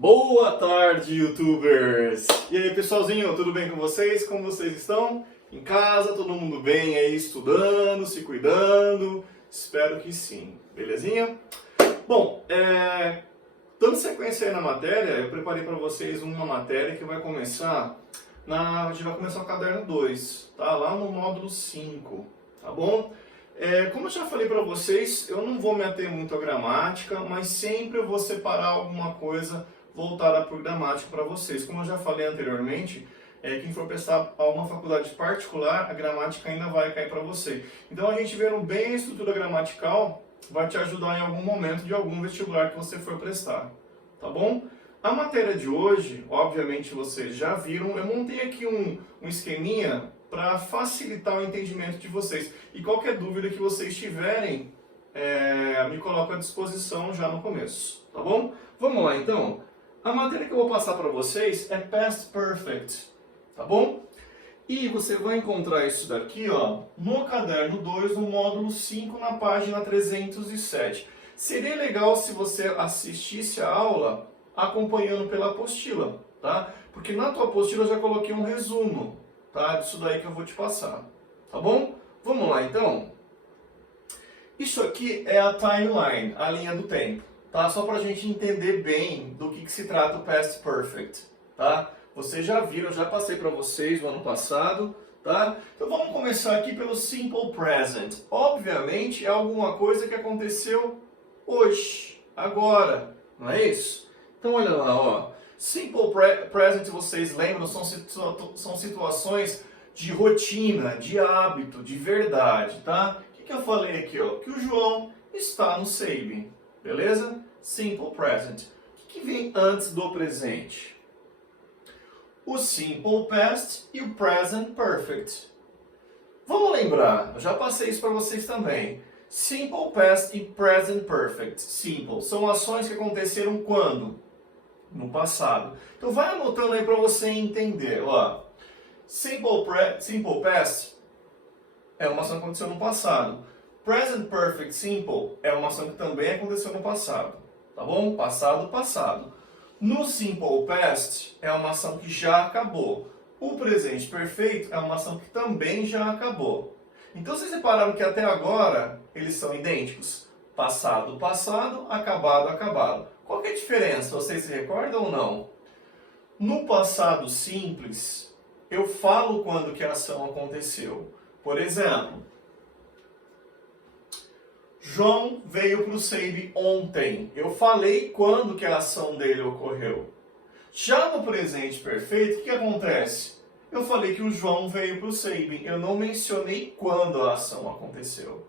Boa tarde, YouTubers! E aí, pessoalzinho, tudo bem com vocês? Como vocês estão? Em casa, todo mundo bem aí, estudando, se cuidando? Espero que sim, belezinha? Bom, dando sequência aí na matéria, eu preparei para vocês uma matéria que vai começar, a gente vai começar o caderno 2, tá? Lá no módulo 5, tá bom? Como eu já falei para vocês, eu não vou me ater muito à gramática, mas sempre eu vou separar alguma coisa voltada para gramática para vocês. Como eu já falei anteriormente, quem for prestar a uma faculdade particular, a gramática ainda vai cair para você. Então a gente vendo bem a estrutura gramatical vai te ajudar em algum momento de algum vestibular que você for prestar, tá bom? A matéria de hoje, obviamente vocês já viram, eu montei aqui um esqueminha para facilitar o entendimento de vocês. E qualquer dúvida que vocês tiverem, me coloco à disposição já no começo, tá bom? Vamos lá então. A matéria que eu vou passar para vocês é Past Perfect, tá bom? E você vai encontrar isso daqui, ó, no caderno 2, no módulo 5, na página 307. Seria legal se você assistisse a aula acompanhando pela apostila, tá? Porque na tua apostila eu já coloquei um resumo, tá? Disso daí que eu vou te passar, tá bom? Vamos lá então. Isso aqui é a timeline, a linha do tempo, tá? Só para a gente entender bem do que se trata o Past Perfect, tá? Vocês já viram, eu já passei para vocês no ano passado, tá? Então vamos começar aqui pelo Simple Present. Obviamente é alguma coisa que aconteceu hoje, agora, não é isso? Então olha lá, ó. Simple Present, vocês lembram, são situações de rotina, de hábito, de verdade, tá? O que eu falei aqui, ó? Que o João está no saving, beleza? Simple Present. O que vem antes do presente? O Simple Past e o Present Perfect. Vamos lembrar, eu já passei isso para vocês também. Simple Past e Present Perfect. Simple são ações que aconteceram quando? No passado. Então vai anotando aí para você entender. Ó. Simple Past é uma ação que aconteceu no passado. Present Perfect Simple é uma ação que também aconteceu no passado. Tá bom? Passado, passado. No Simple Past é uma ação que já acabou. O presente perfeito é uma ação que também já acabou. Então vocês repararam que até agora eles são idênticos. Passado, passado, acabado, acabado. Qual que é a diferença? Vocês se recordam ou não? No passado simples, eu falo quando que a ação aconteceu. Por exemplo, João veio para o save ontem. Eu falei quando que a ação dele ocorreu. Já no presente perfeito, o que acontece? Eu falei que o João veio para o save. Eu não mencionei quando a ação aconteceu.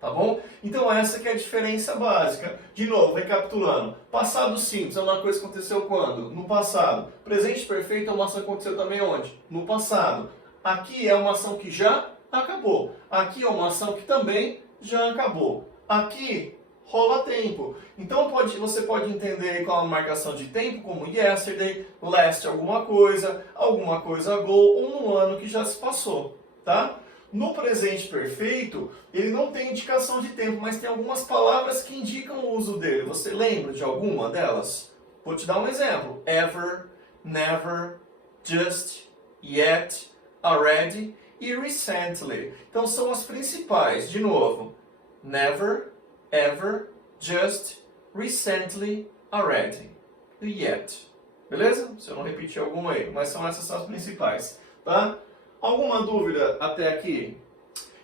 Tá bom? Então essa que é a diferença básica. De novo, recapitulando. Passado simples é uma coisa que aconteceu quando? No passado. Presente perfeito é uma ação que aconteceu também onde? No passado. Aqui é uma ação que já acabou. Aqui é uma ação que também já acabou. Aqui rola tempo. Então você pode entender com a marcação de tempo como yesterday, last alguma coisa ago, ou no ano que já se passou. Tá? No presente perfeito, ele não tem indicação de tempo, mas tem algumas palavras que indicam o uso dele. Você lembra de alguma delas? Vou te dar um exemplo. Ever, never, just, yet, already e recently. Então são as principais. De novo, never, ever, just, recently, already e yet. Beleza? Se eu não repetir alguma aí, mas essas são as principais. Tá? Alguma dúvida até aqui?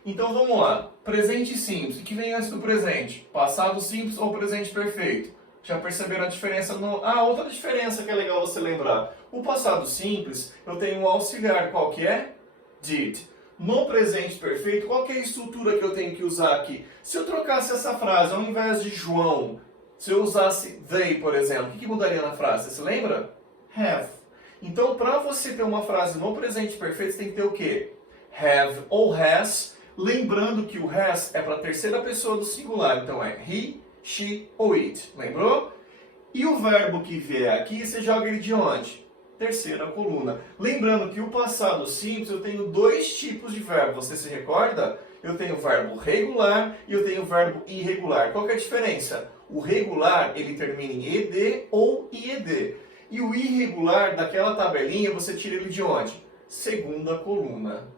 Então vamos lá. Presente simples. O que vem antes do presente? Passado simples ou presente perfeito? Já perceberam a diferença? Outra diferença que é legal você lembrar. O passado simples, eu tenho um auxiliar. Qual que é? Did. No presente perfeito, qual que é a estrutura que eu tenho que usar aqui? Se eu trocasse essa frase, ao invés de João, se eu usasse they, por exemplo, o que mudaria na frase? Você se lembra? Have. Então, para você ter uma frase no presente perfeito, você tem que ter o quê? Have ou has, lembrando que o has é para a terceira pessoa do singular. Então, é he, she ou it. Lembrou? E o verbo que vier aqui, você joga ele de onde? Terceira coluna. Lembrando que o passado simples, eu tenho dois tipos de verbo. Você se recorda? eu tenho o verbo regular e eu tenho o verbo irregular. Qual que é a diferença? O regular, ele termina em ed ou ied. E o irregular, daquela tabelinha, você tira ele de onde? Segunda coluna.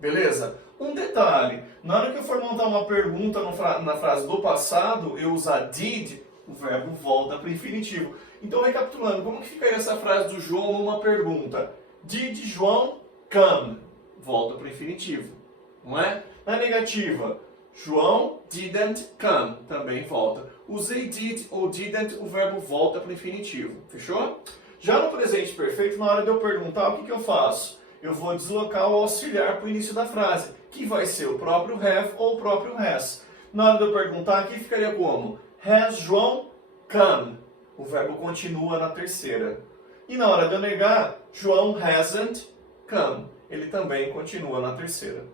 Beleza? Um detalhe, na hora que eu for montar uma pergunta na frase do passado, eu usar did, o verbo volta para o infinitivo. Então, recapitulando, como que ficaria essa frase do João numa pergunta? Did João come? Volta para o infinitivo, não é? Na negativa, João didn't come, também volta. Usei did ou didn't, o verbo volta para o infinitivo, fechou? Já no presente perfeito, na hora de eu perguntar, o que eu faço? Eu vou deslocar o auxiliar para o início da frase, que vai ser o próprio have ou o próprio has. Na hora de eu perguntar, aqui ficaria como? Has João come? O verbo continua na terceira. E na hora de eu negar, João hasn't come. Ele também continua na terceira.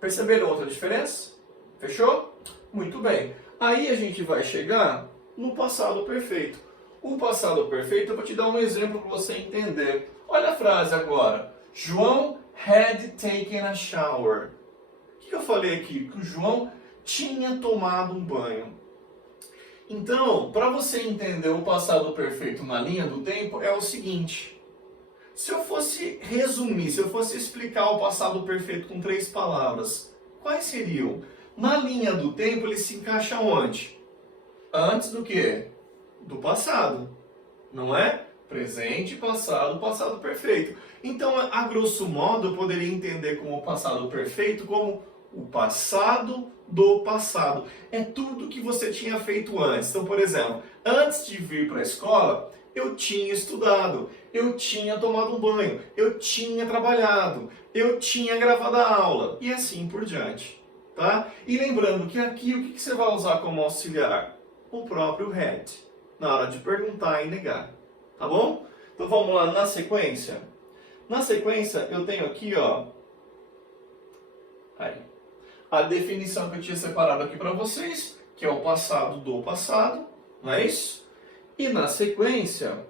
Perceberam outra diferença? Fechou? Muito bem. Aí a gente vai chegar no passado perfeito. O passado perfeito, eu vou te dar um exemplo para você entender. Olha a frase agora. João had taken a shower. O que eu falei aqui? Que o João tinha tomado um banho. Então, para você entender o passado perfeito na linha do tempo, é o seguinte. Se eu fosse resumir, se eu fosse explicar o passado perfeito com 3 palavras, quais seriam? Na linha do tempo, ele se encaixa onde? Antes do quê? Do passado. Não é? Presente, passado, passado perfeito. Então, a grosso modo, eu poderia entender como o passado perfeito como o passado do passado. É tudo que você tinha feito antes. Então, por exemplo, antes de vir para a escola, eu tinha estudado, eu tinha tomado um banho, eu tinha trabalhado, eu tinha gravado a aula e assim por diante. Tá? E lembrando que aqui o que você vai usar como auxiliar? O próprio had, na hora de perguntar e negar. Tá bom? Então vamos lá na sequência. Na sequência eu tenho aqui, ó, aí, a definição que eu tinha separado aqui para vocês, que é o passado do passado, não é isso? E na sequência,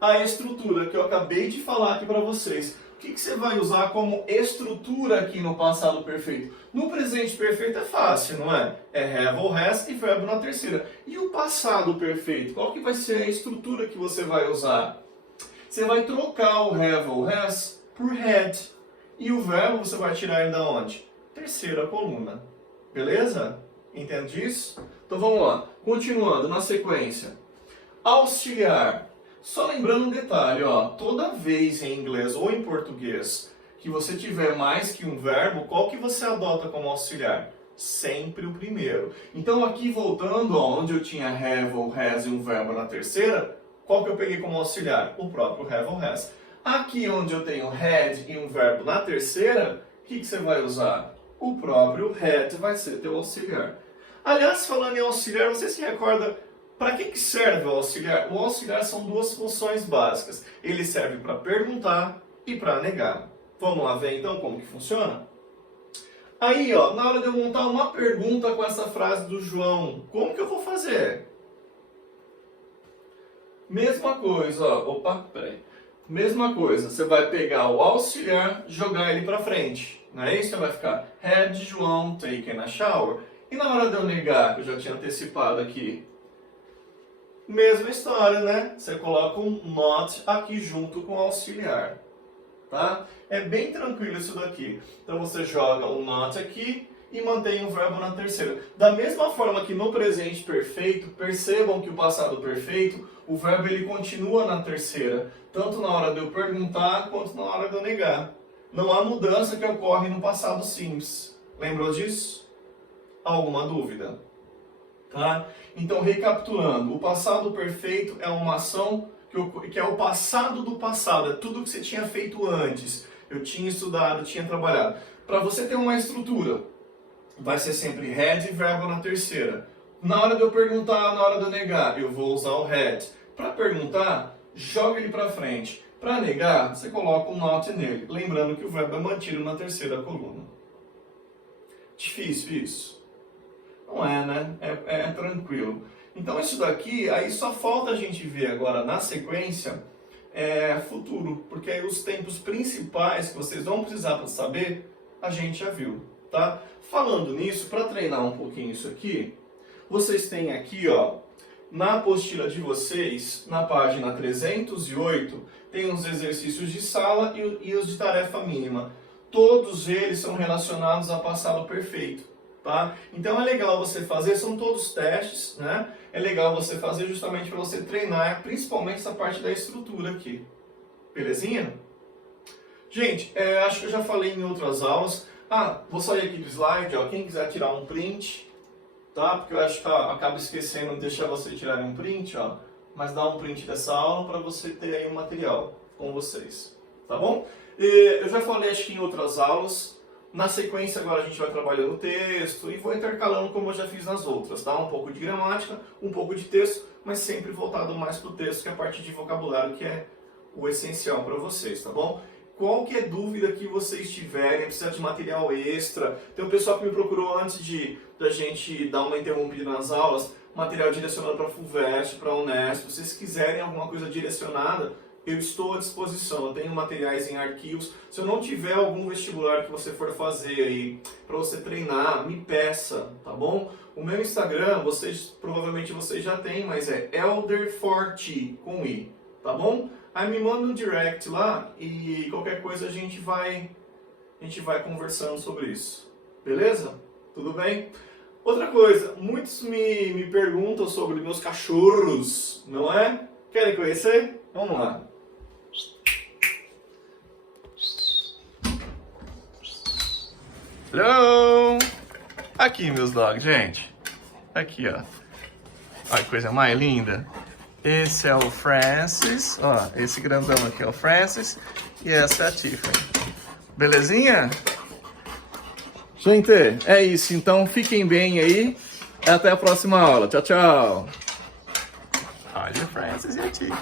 a estrutura que eu acabei de falar aqui para vocês. O que você vai usar como estrutura aqui no passado perfeito? No presente perfeito é fácil, não é? É have ou has e verbo na terceira. E o passado perfeito? Qual que vai ser a estrutura que você vai usar? Você vai trocar o have ou has por had. E o verbo você vai tirar ele da onde? Terceira coluna. Beleza? Entende isso? Então vamos lá. Continuando na sequência. Auxiliar. Só lembrando um detalhe, ó, toda vez em inglês ou em português que você tiver mais que um verbo, qual que você adota como auxiliar? Sempre o primeiro. Então aqui voltando, ó, onde eu tinha have ou has e um verbo na terceira, qual que eu peguei como auxiliar? O próprio have ou has. Aqui onde eu tenho had e um verbo na terceira, o que você vai usar? O próprio had vai ser teu auxiliar. Aliás, falando em auxiliar, você se recorda para que serve o auxiliar? O auxiliar são 2 funções básicas. Ele serve para perguntar e para negar. Vamos lá ver então como que funciona? Aí, ó, na hora de eu montar uma pergunta com essa frase do João, como que eu vou fazer? Mesma coisa, ó. Opa, peraí. Mesma coisa, você vai pegar o auxiliar e jogar ele para frente. Não é isso? Você vai ficar had João taken a shower. E na hora de eu negar, que eu já tinha antecipado aqui, mesma história, né? Você coloca um not aqui junto com o auxiliar, tá? É bem tranquilo isso daqui. Então você joga o not aqui e mantém o verbo na terceira. Da mesma forma que no presente perfeito, percebam que o passado perfeito, o verbo ele continua na terceira, tanto na hora de eu perguntar quanto na hora de eu negar. Não há mudança que ocorre no passado simples. Lembrou disso? Alguma dúvida? Tá? Então, recapitulando, o passado perfeito é uma ação que é o passado do passado, é tudo que você tinha feito antes. Eu tinha estudado, tinha trabalhado. Para você ter uma estrutura, vai ser sempre had e verbo na terceira. Na hora de eu perguntar, na hora de eu negar, eu vou usar o had. Para perguntar, joga ele para frente. Para negar, você coloca um not nele. Lembrando que o verbo é mantido na terceira coluna. Difícil isso? Não é, né? É tranquilo. Então isso daqui, aí só falta a gente ver agora na sequência futuro. Porque aí os tempos principais que vocês vão precisar para saber, a gente já viu. tá? Falando nisso, para treinar um pouquinho isso aqui, vocês têm aqui, ó, na apostila de vocês, na página 308, tem os exercícios de sala e os de tarefa mínima. Todos eles são relacionados ao passado perfeito, tá? Então é legal você fazer, são todos testes, né? É legal você fazer justamente para você treinar, principalmente essa parte da estrutura aqui. Belezinha? Gente, acho que eu já falei em outras aulas. Vou sair aqui do slide, ó. Quem quiser tirar um print, tá? Porque eu acho que acabo esquecendo de deixar você tirar um print, ó. Mas dá um print dessa aula para você ter aí um material com vocês, tá bom? Eu já falei, acho que em outras aulas. Na sequência, agora a gente vai trabalhando o texto e vou intercalando como eu já fiz nas outras, tá? Um pouco de gramática, um pouco de texto, mas sempre voltado mais para o texto, que é a parte de vocabulário, que é o essencial para vocês, tá bom? Qualquer dúvida que vocês tiverem, precisar de material extra, tem um pessoal que me procurou antes da gente dar uma interrompida nas aulas, material direcionado para a FUVEST, para a Unesp. Se vocês quiserem alguma coisa direcionada, eu estou à disposição. Eu tenho materiais em arquivos. Se eu não tiver algum vestibular que você for fazer aí, para você treinar, me peça, tá bom? O meu Instagram, provavelmente vocês já têm, mas é Elder4T, com I, tá bom? Aí me manda um direct lá e qualquer coisa a gente vai conversando sobre isso. Beleza? Tudo bem? Outra coisa, muitos me perguntam sobre meus cachorros, não é? Querem conhecer? Vamos lá. Hello! Aqui meus dogs, gente. Aqui, ó. Olha que coisa mais linda. Esse é o Francis, ó, esse grandão aqui é o Francis e essa é a Tiffany. Belezinha? Gente, é isso. Então fiquem bem aí. Até a próxima aula. Tchau, tchau. Olha o Francis e a Tiffany.